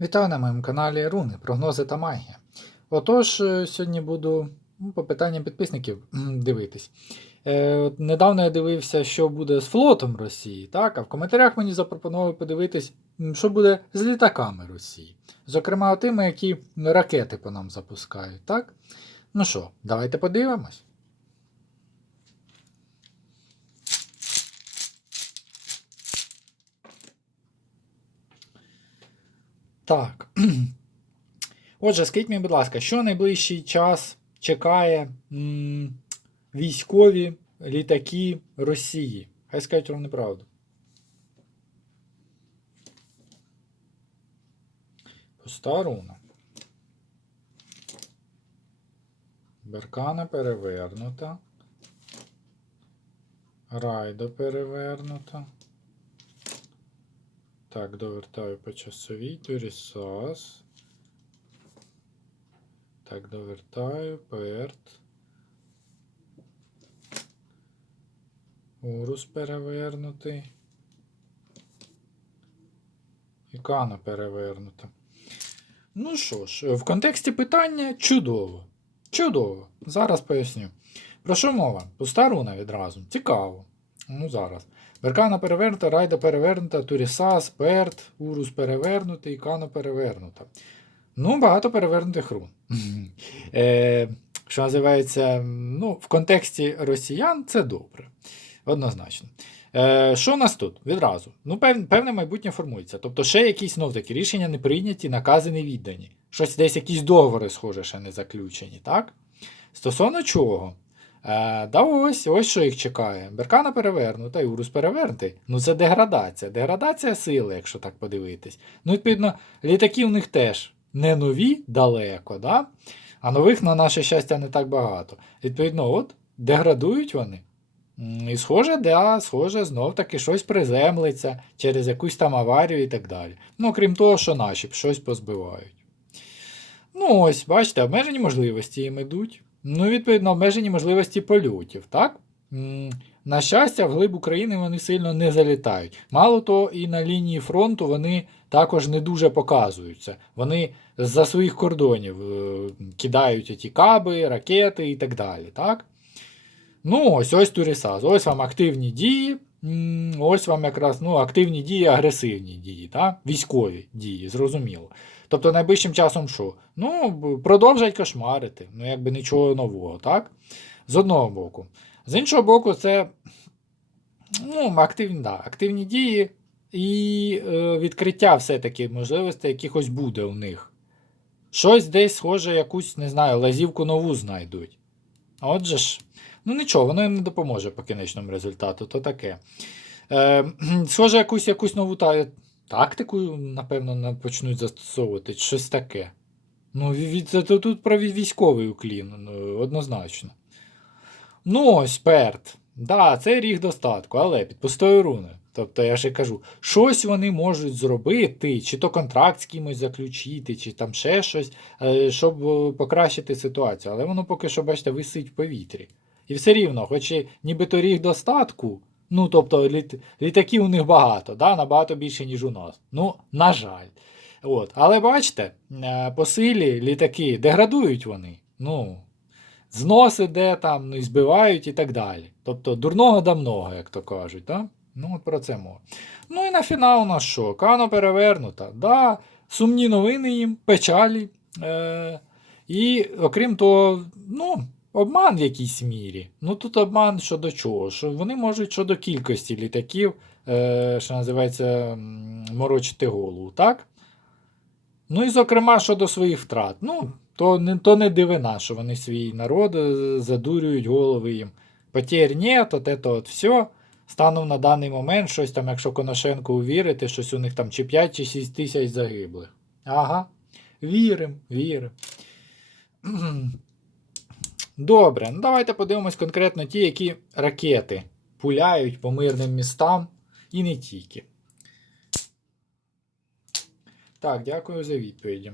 Вітаю на моєму каналі Руни, прогнози та магія. Отож, е, сьогодні буду ну, по питанням підписників дивитись. Е, недавно я дивився, що буде з флотом Росії, так? а в коментарях мені запропонували подивитись, що буде з літаками Росії. Зокрема, тими, які ракети по нам запускають. так? Ну що, давайте подивимось. Так. Отже, скажіть мені, будь ласка, що найближчий час чекає м, військові літаки Росії? Хай скажуть вам неправду. Пуста руна. Беркана перевернута. Райдо перевернута. Так, довертаю по часовій. Турісас. Так, довертаю. Перт. Урус перевернутий. І Кана перевернута. Ну що ж, в контексті питання чудово. Чудово. Зараз поясню. Про що мова? Пуста руна відразу. Цікаво. Ну зараз. Беркана перевернута, Райда перевернута, Турісас, Перт, Урус перевернутий, і Кано перевернута. Ну, багато перевернутих рун. е, що називається, ну, в контексті росіян це добре. Однозначно. Е, що у нас тут? Відразу. Ну, пев, певне майбутнє формується. Тобто, ще якісь знов таки рішення не прийняті, накази не віддані. Щось десь якісь договори, схоже, ще не заключені, так? Стосовно чого? Е, да ось, ось що їх чекає. Беркана перевернута, і Урус перевернутий. Ну це деградація. Деградація сили, якщо так подивитись. Ну, відповідно, літаки у них теж не нові далеко, да? а нових, на наше щастя, не так багато. Відповідно, от, деградують вони. І схоже, да, схоже, знов таки щось приземлиться через якусь там аварію і так далі. Ну, крім того, що наші щось позбивають. Ну, ось, бачите, обмежені можливості їм ідуть. Ну, відповідно, обмежені можливості польотів, так? На щастя, вглиб України вони сильно не залітають. Мало того, і на лінії фронту вони також не дуже показуються. Вони з-за своїх кордонів е, кидають ті каби, ракети і так далі. так? Ну, ось ось Турісаз. Ось вам активні дії. Ось вам якраз ну, активні дії, агресивні дії, так? військові дії, зрозуміло. Тобто найближчим часом що? Ну, продовжать кошмарити. Ну, якби нічого нового, так? З одного боку. З іншого боку, це ну, активні, да, активні дії і е, відкриття все-таки можливостей якихось буде у них. Щось десь, схоже, якусь, не знаю, лазівку нову знайдуть. Отже ж, ну нічого, воно їм не допоможе по кінечному результату, то таке. Е, схоже, якусь, якусь нову та, тактику, напевно, почнуть застосовувати, щось таке. Ну, від, це тут тут про військовий уклін, ну, однозначно. Ну, ось перт. Да, це ріг достатку, але під пустою руною. Тобто, я ж і кажу, щось вони можуть зробити, чи то контракт з кимось заключити, чи там ще щось, е, щоб е, покращити ситуацію. Але воно поки що, бачите, висить в повітрі. І все рівно, хоч і нібито ріг достатку, ну тобто літ, літаків у них багато, да, набагато більше, ніж у нас. Ну, на жаль. От. Але бачите, е, по силі літаки деградують вони. Ну, зноси де там, ну, і збивають і так далі. Тобто дурного да много, як то кажуть. Да? Ну, от про це мова. Ну і на фінал у нас що? Кано перевернута. Да, сумні новини їм, печалі. Е, і окрім того, ну, обман в якійсь мірі. Ну тут обман щодо чого? Що вони можуть щодо кількості літаків, е, що називається, морочити голову, так? Ну і зокрема щодо своїх втрат. Ну, то не, то не дивина, що вони свій народ е, задурюють голови їм. Потерь нет, от это от все. Станом на даний момент, щось там, якщо Коношенко увірити, щось у них там чи 5, чи 6 тисяч загиблих. Ага. Вірим, вірим. Добре, ну давайте подивимось конкретно ті, які ракети пуляють по мирним містам і не тільки. Так, дякую за відповіді.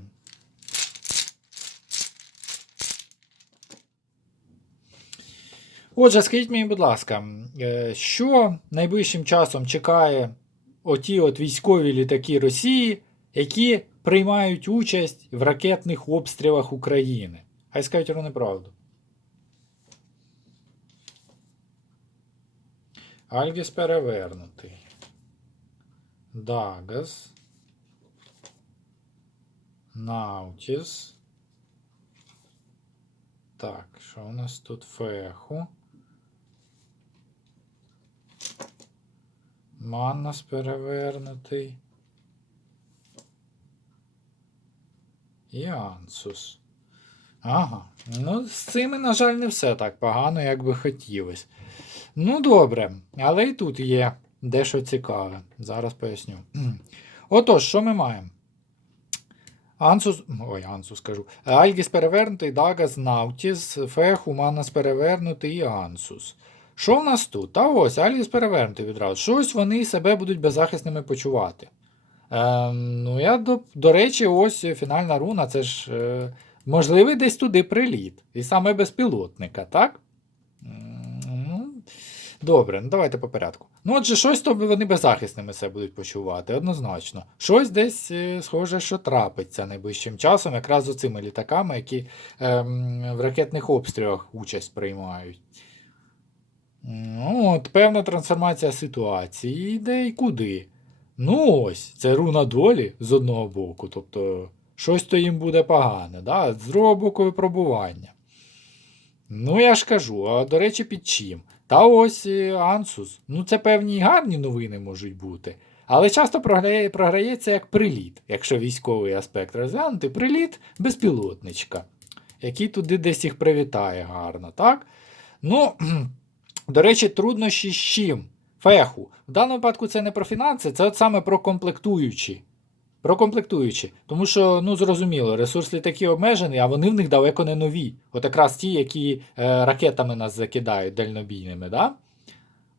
Отже, скажіть мені, будь ласка, е, що найближчим часом чекає оті от військові літаки Росії, які приймають участь в ракетних обстрілах України. Хай скажуть про неправду. Альгіс перевернутий. Дагас. Наутіс. Так, що у нас тут феху? Маннас перевернутий. І Ансус. Ага. Ну, з цими, на жаль, не все так погано, як би хотілося. Ну, добре, але і тут є дещо цікаве. Зараз поясню. Отож, що ми маємо? Ансус. Ой, Ансус кажу. Альгіс перевернутий, Дагас, Наутіс, Фех, Уманас перевернутий і Ансус. Що в нас тут? Та ось, Альгіс перевернутий відразу. Щось вони себе будуть беззахисними почувати. Ем, ну, я до, до речі, ось фінальна руна, це ж е, можливий десь туди приліт. І саме безпілотника, так? Добре, ну давайте по порядку. Ну, отже, щось то вони беззахисними себе будуть почувати, однозначно. Щось десь е, схоже, що трапиться найближчим часом, якраз з оцими літаками, які ем, в ракетних обстрілах участь приймають. Ну, от, певна трансформація ситуації йде і куди. Ну ось, це руна долі з одного боку, тобто щось то їм буде погане, да? з другого боку випробування. Ну, я ж кажу, а до речі, під чим? Та ось е, Ансус. Ну, це певні гарні новини можуть бути. Але часто програє, програється як приліт, якщо військовий аспект розглянути, приліт безпілотничка, який туди десь їх привітає гарно, так? Ну, до речі, труднощі з чим? Феху. В даному випадку це не про фінанси, це от саме про комплектуючі. Про комплектуючі. Тому що, ну зрозуміло, ресурс літаків обмежений, а вони в них далеко не нові. От якраз ті, які е, ракетами нас закидають дальнобійними, да?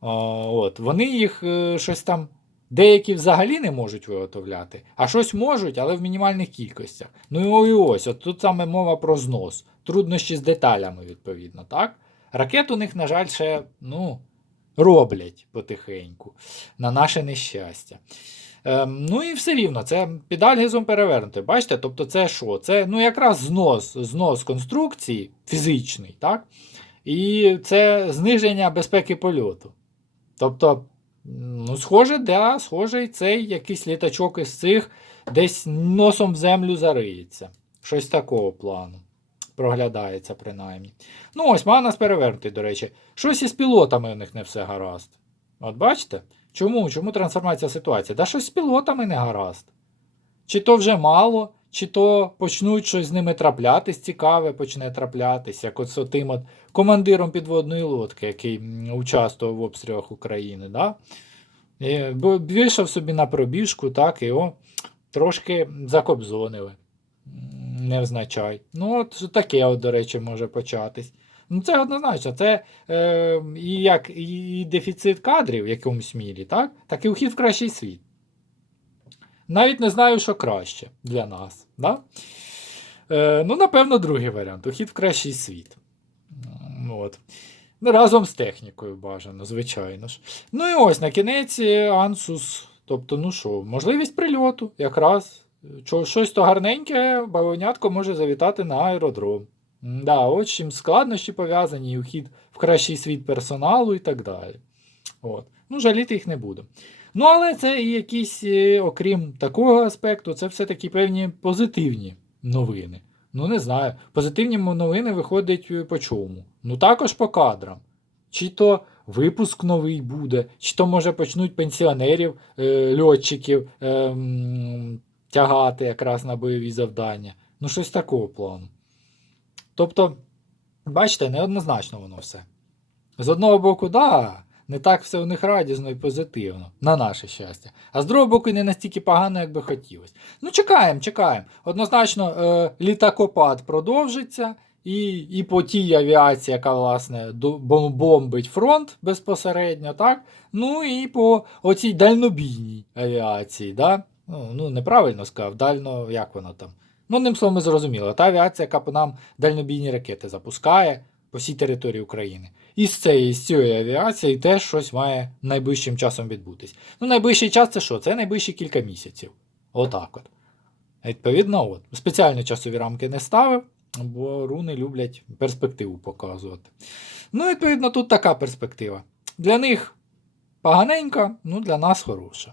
О, от, Вони їх е, щось там. Деякі взагалі не можуть виготовляти, а щось можуть, але в мінімальних кількостях. Ну і ось, от тут саме мова про знос. Труднощі з деталями, відповідно, так? Ракет у них, на жаль, ще, ну, роблять потихеньку, на наше нещастя. Ем, ну і все рівно, це під альгізом перевернути. Бачите? Тобто це що? Це ну, якраз знос, знос конструкції фізичний, так? І це зниження безпеки польоту. Тобто, ну, схоже, да, схоже, і цей якийсь літачок із цих десь носом в землю зариється. Щось такого плану. Проглядається, принаймні. Ну, ось Манас перевернутий, до речі. Щось із пілотами у них не все гаразд. От бачите? Чому? Чому трансформація ситуації? Да щось з пілотами не гаразд. Чи то вже мало, чи то почнуть щось з ними траплятись, цікаве почне траплятись, як от з тим от командиром підводної лодки, який участвував в обстрілах України. Да? Вийшов собі на пробіжку, так, його трошки закобзонили. Невзначай. Ну, от таке, от, до речі, може початись. Ну, це однозначно, це е, і як і дефіцит кадрів в якомусь мірі, так? так і ухід в кращий світ. Навіть не знаю, що краще для нас. Да? Е, ну, напевно, другий варіант ухід в кращий світ. От. Ну, Разом з технікою бажано, звичайно ж. Ну і ось на кінець е, Ансус. Тобто, ну що, можливість прильоту, якраз. Щось то гарненьке, бавовнятко може завітати на аеродром. Да, от чим складнощі пов'язані, і ухід в кращий світ персоналу і так далі. От. Ну, жаліти їх не буду. Ну, але це і якісь, е, окрім такого аспекту, це все-таки певні позитивні новини. Ну, не знаю. Позитивні новини виходять е, по чому? Ну, також по кадрам. Чи то випуск новий буде, чи то, може, почнуть пенсіонерів, е, льотчиків е, тягати якраз на бойові завдання. Ну, щось такого плану. Тобто, бачите, неоднозначно воно все. З одного боку, да, не так все у них радісно і позитивно, на наше щастя. А з другого боку, не настільки погано, як би хотілося. Ну, чекаємо, чекаємо. Однозначно, е, літакопад продовжиться, і, і по тій авіації, яка, власне, бомбить фронт безпосередньо, так? Ну і по оцій дальнобійній авіації, да? Ну, ну, неправильно сказав, дально, як воно там. Ну, одним словом, ми зрозуміли, та авіація, яка по нам дальнобійні ракети запускає по всій території України. І з цієї, з цієї авіації теж щось має найближчим часом відбутись. Ну, найближчий час це що? Це найближчі кілька місяців. Отак от. Відповідно, от, спеціальні часові рамки не ставив, бо руни люблять перспективу показувати. Ну, відповідно, тут така перспектива. Для них поганенька, ну для нас хороша.